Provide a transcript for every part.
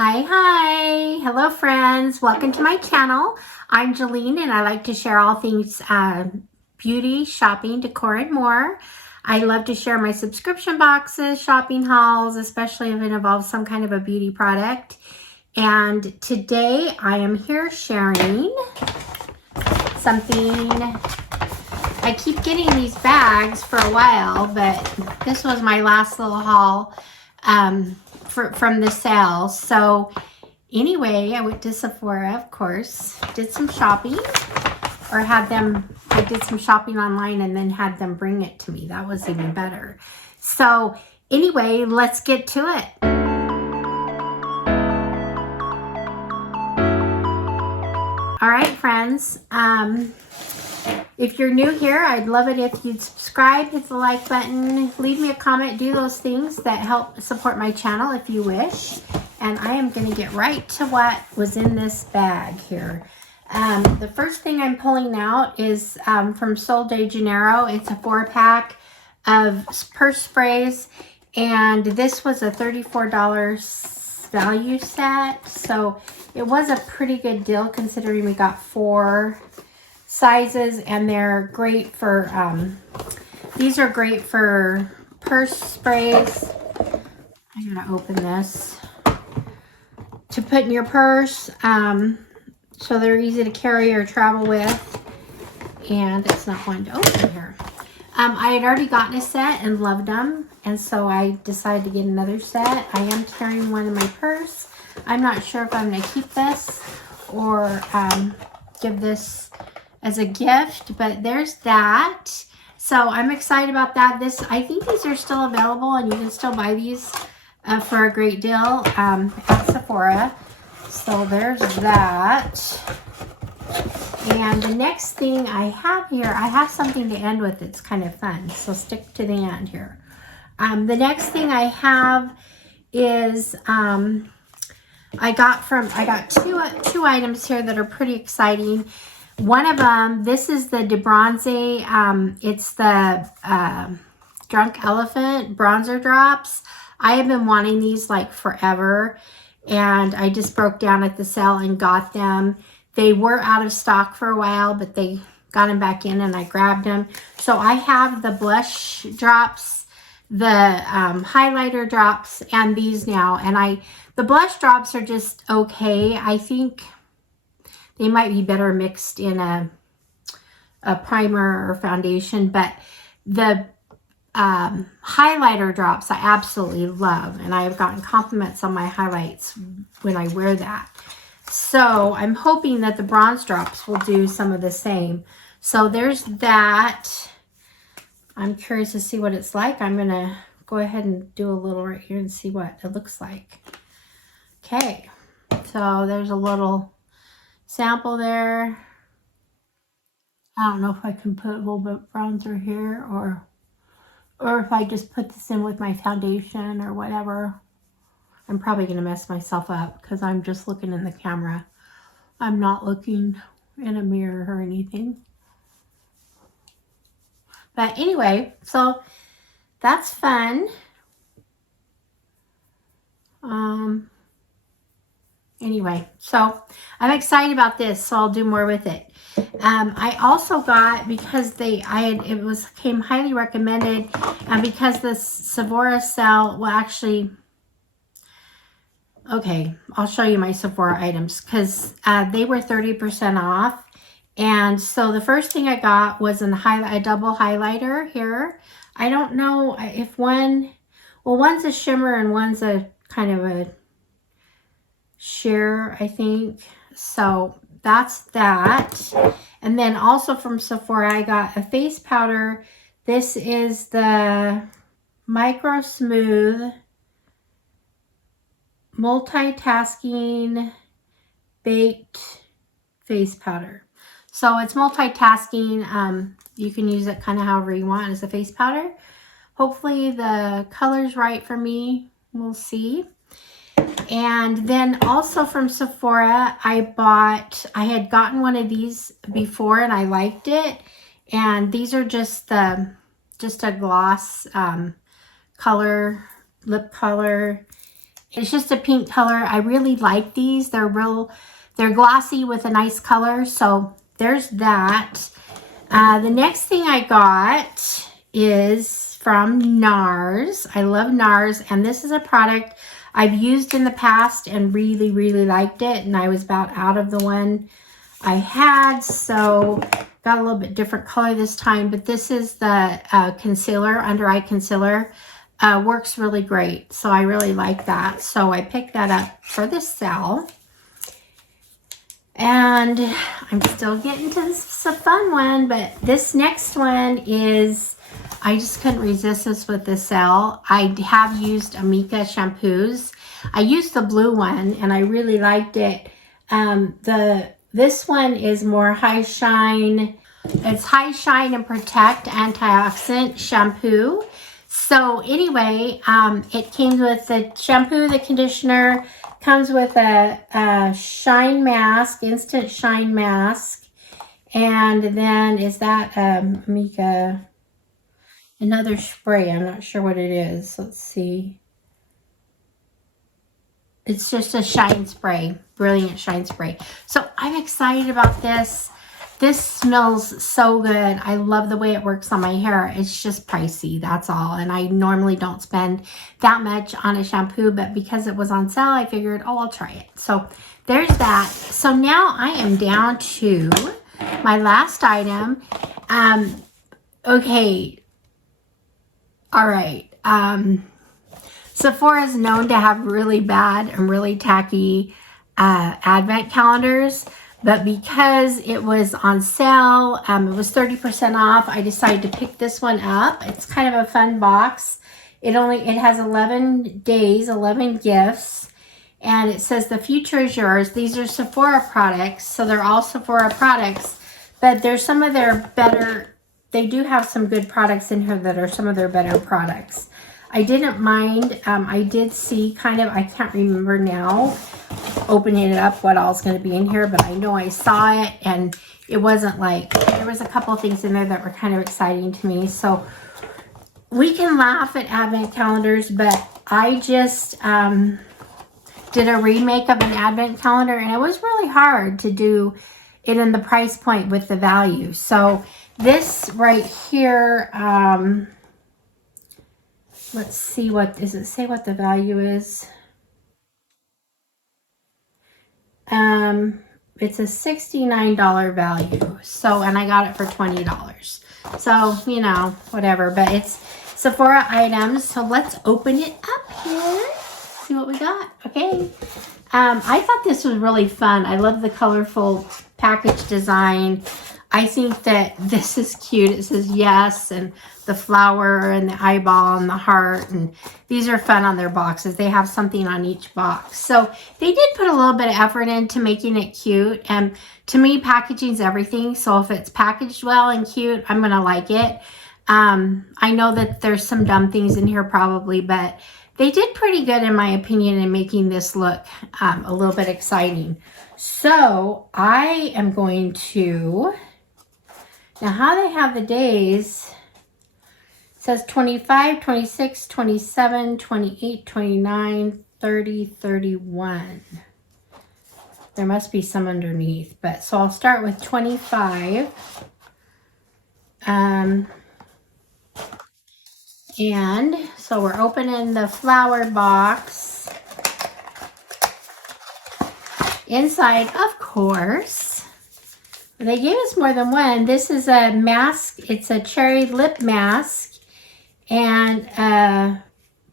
Hi. Hello, friends. Welcome to my channel. I'm Jolene, and I like to share all things beauty, shopping, decor, and more. I love to share my subscription boxes, shopping hauls, especially if it involves some kind of a beauty product. And today I am here sharing something. I keep getting these bags for a while, but this was my last little haul from the sale. So anyway, I went to Sephora, of course, did some shopping, or I did some shopping online and then had them bring it to me. That was even better. So anyway, let's get to it. All right, friends. If you're new here, I'd love it if you'd subscribe, hit the like button, leave me a comment, do those things that help support my channel if you wish. And I am going to get right to what was in this bag here. The first thing I'm pulling out is from Sol de Janeiro. It's a 4-pack of purse sprays, and this was a $34 value set. So it was a pretty good deal considering we got 4 sizes, and they're great for these are great for purse sprays. I'm gonna open this to put in your purse, so they're easy to carry or travel with, and it's not wanting to open here. I had already gotten a set and loved them, and so I decided to get another set. I am carrying one in my purse. I'm not sure if I'm gonna keep this or give this as a gift, but there's that. So I'm excited about that. I think these are still available, and you can still buy these for a great deal at Sephora. So there's that. And the next thing I have here, I have something to end with. It's kind of fun, so stick to the end here. The next thing I have is I got two items here that are pretty exciting. One of them, this is the De Bronze. It's the Drunk Elephant bronzer drops. I have been wanting these like forever, and I just broke down at the sale and got them. They were out of stock for a while, but they got them back in, and I grabbed them. So I have the blush drops, the highlighter drops, and these now. And the blush drops are just okay. I think they might be better mixed in a primer or foundation, but the highlighter drops I absolutely love, and I have gotten compliments on my highlights when I wear that. So I'm hoping that the bronze drops will do some of the same. So there's that. I'm curious to see what it's like. I'm going to go ahead and do a little right here and see what it looks like. Okay, so there's a little sample there. I don't know if I can put a little bit of bronzer here, or if I just put this in with my foundation or whatever. I'm probably going to mess myself up because I'm just looking in the camera. I'm not looking in a mirror or anything. But anyway, so that's fun. Anyway, so I'm excited about this, so I'll do more with it. I also got, because it came highly recommended, and because the Sephora sale, well, actually, okay, I'll show you my Sephora items, because they were 30% off. And so the first thing I got was a double highlighter here. I don't know if one's a shimmer and one's a kind of a sheer, I think. So that's that. And then also from Sephora, I got a face powder. This is the Micro Smooth Multitasking Baked Face Powder. So it's multitasking. You can use it kind of however you want as a face powder. Hopefully the color's right for me. We'll see. And then also from Sephora, I had gotten one of these before and I liked it. And these are just a gloss color, lip color. It's just a pink color. I really like these. They're glossy with a nice color. So there's that. The next thing I got is from NARS. I love NARS, and this is a product I've used in the past and really, really liked it. And I was about out of the one I had, so got a little bit different color this time. But this is the concealer, under eye concealer. Works really great, so I really like that. So I picked that up for the sale. And I'm still getting to this a fun one, but this next one is, I just couldn't resist this with the sale. I have used Amika shampoos. I used the blue one and I really liked it. This one is more high shine. It's high shine and protect antioxidant shampoo. So anyway, it came with the shampoo, the conditioner, comes with a shine mask, instant shine mask, and then is that Amika, another spray. I'm not sure what it is. Let's see. It's just a shine spray, brilliant shine spray. So I'm excited about this. This smells so good. I love the way it works on my hair. It's just pricey, that's all. And I normally don't spend that much on a shampoo, but because it was on sale, I figured, oh, I'll try it. So there's that. So now I am down to my last item. Okay. All right. Sephora is known to have really bad and really tacky advent calendars. But because it was on sale, it was 30% off, I decided to pick this one up. It's kind of a fun box. It has 11 days, 11 gifts. And it says the future is yours. These are Sephora products. So they're all Sephora products. But there's some of their better, they do have some good products in here that are some of their better products. I didn't mind. I did see kind of, I can't remember now, opening it up what all's going to be in here, but I know I saw it and it wasn't like, there was a couple of things in there that were kind of exciting to me. So we can laugh at advent calendars, but I just did a remake of an advent calendar and it was really hard to do it in the price point with the value. So this right here, let's see, does it say what the value is? It's a $69 value. So, and I got it for $20. So, you know, whatever, but it's Sephora items. So let's open it up here. See what we got. Okay. I thought this was really fun. I love the colorful package design. I think that this is cute. It says yes, and the flower and the eyeball and the heart, and these are fun on their boxes. They have something on each box. So they did put a little bit of effort into making it cute, and to me, packaging is everything. So if it's packaged well and cute, I'm going to like it. I know that there's some dumb things in here probably, but they did pretty good in my opinion in making this look a little bit exciting. So I am going to... Now, how they have the days, it says 25, 26, 27, 28, 29, 30, 31. There must be some underneath, but so I'll start with 25. And so we're opening the flower box. Inside, of course, they gave us more than one. This is a mask. It's a cherry lip mask and a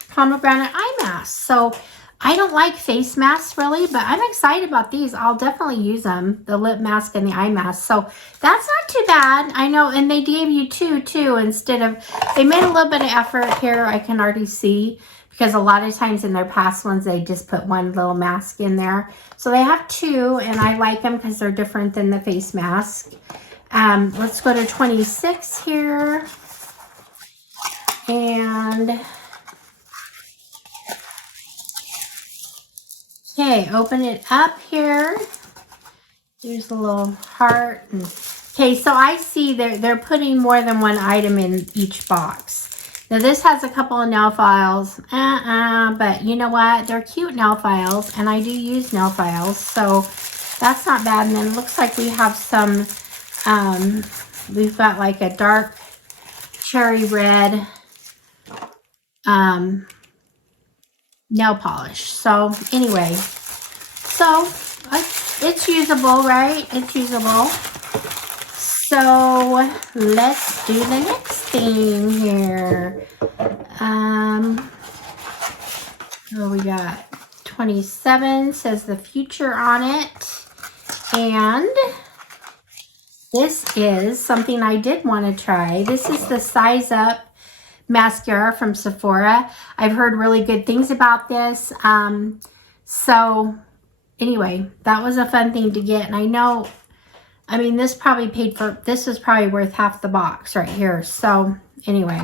pomegranate eye mask. So I don't like face masks really, but I'm excited about these. I'll definitely use them, the lip mask and the eye mask. So that's not too bad. I know, and they gave you two too instead of, they made a little bit of effort here. I can already see, because a lot of times in their past ones, they just put one little mask in there. So they have two, and I like them because they're different than the face mask. Let's go to 26 here. And, okay, open it up here. Here's a little heart. Okay, so I see they're putting more than one item in each box. Now this has a couple of nail files, but you know what? They're cute nail files, and I do use nail files, so that's not bad. And then it looks like we have some, we've got like a dark cherry red nail polish. So anyway, so it's usable, right? It's usable. So let's do the next thing here. Oh, we got 27, says the future on it. And this is something I did want to try. This is the Size Up mascara from Sephora. I've heard really good things about this. So anyway, that was a fun thing to get. And I know, I mean, this was probably worth half the box right here. So anyway,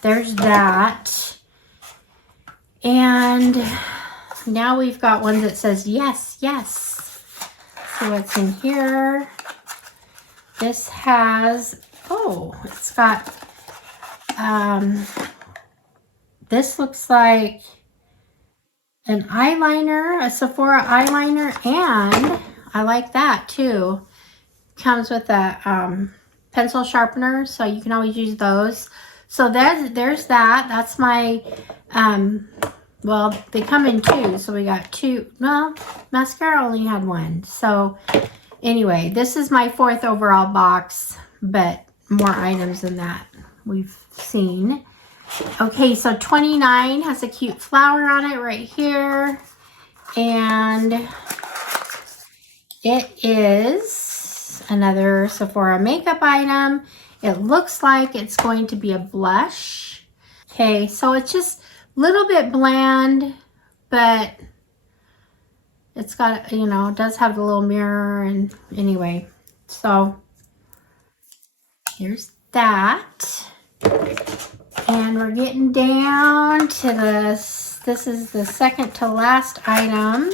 there's that. And now we've got one that says yes, yes. So what's in here? This has, oh, it's got, this looks like an eyeliner, a Sephora eyeliner, and I like that too. Comes with a pencil sharpener, so you can always use those. So there's that. That's my, well, they come in two, so we got two. Well, mascara only had one. So anyway, this is my 4th overall box, but more items than that we've seen. Okay, so 29 has a cute flower on it right here. And it is another Sephora makeup item. It looks like it's going to be a blush. Okay, so it's just a little bit bland, but it's got, you know, it does have the little mirror. And anyway, so here's that. And we're getting down to this. This is the second to last item,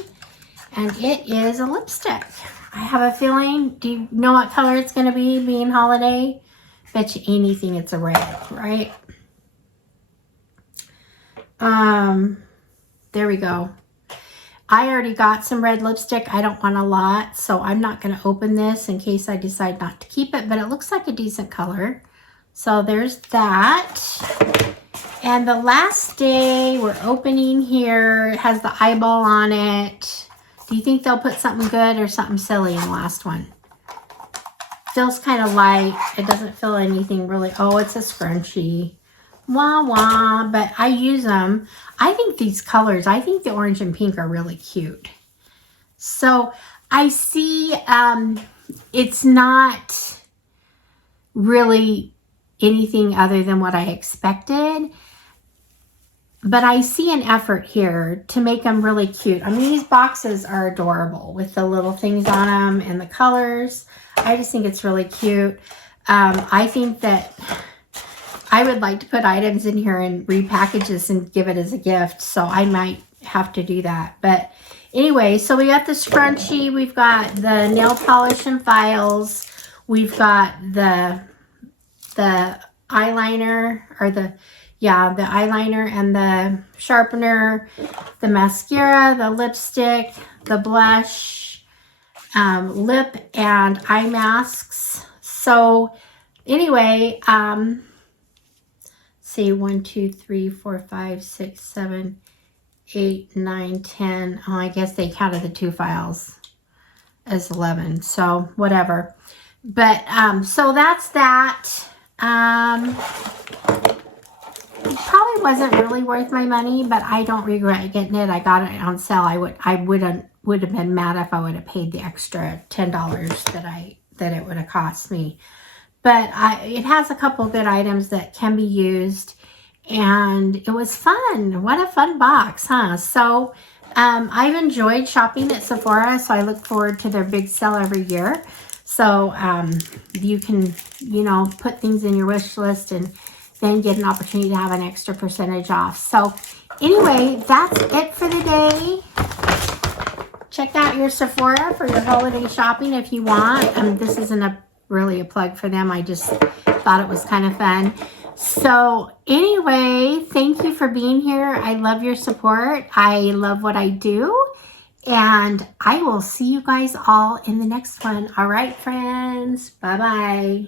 and it is a lipstick. I have a feeling, do you know what color it's going to be, being holiday? Bet you anything it's a red, right? There we go. I already got some red lipstick. I don't want a lot, so I'm not going to open this in case I decide not to keep it, but it looks like a decent color. So there's that. And the last day we're opening here, it has the eyeball on it. Do you think they'll put something good or something silly in the last one? Feels kind of light. It doesn't feel anything really. Oh, it's a scrunchie. Wah wah, but I use them. I think these colors, I think the orange and pink are really cute. So I see it's not really anything other than what I expected, but I see an effort here to make them really cute. I mean, these boxes are adorable with the little things on them and the colors. I just think it's really cute. I think that I would like to put items in here and repackage this and give it as a gift, so I might have to do that. But anyway, so we got the scrunchie, we've got the nail polish and files, we've got the eyeliner, or the eyeliner and the sharpener, the mascara, the lipstick, the blush, lip and eye masks. So anyway, see, 1, 2, 3, 4, 5, 6, 7, 8, 9, 10. Oh, I guess they counted the 2 files as 11. So whatever. But so that's that. It probably wasn't really worth my money, but I don't regret getting it. I got it on sale. I would have been mad if I would have paid the extra $10 that it would have cost me. But it has a couple good items that can be used, and it was fun. What a fun box, huh? So I've enjoyed shopping at Sephora, so I look forward to their big sale every year. So you can, you know, put things in your wish list and then get an opportunity to have an extra percentage off. So anyway, that's it for the day. Check out your Sephora for your holiday shopping if you want. This isn't really a plug for them. I just thought it was kind of fun. So anyway, thank you for being here. I love your support. I love what I do. And I will see you guys all in the next one. All right, friends. Bye-bye.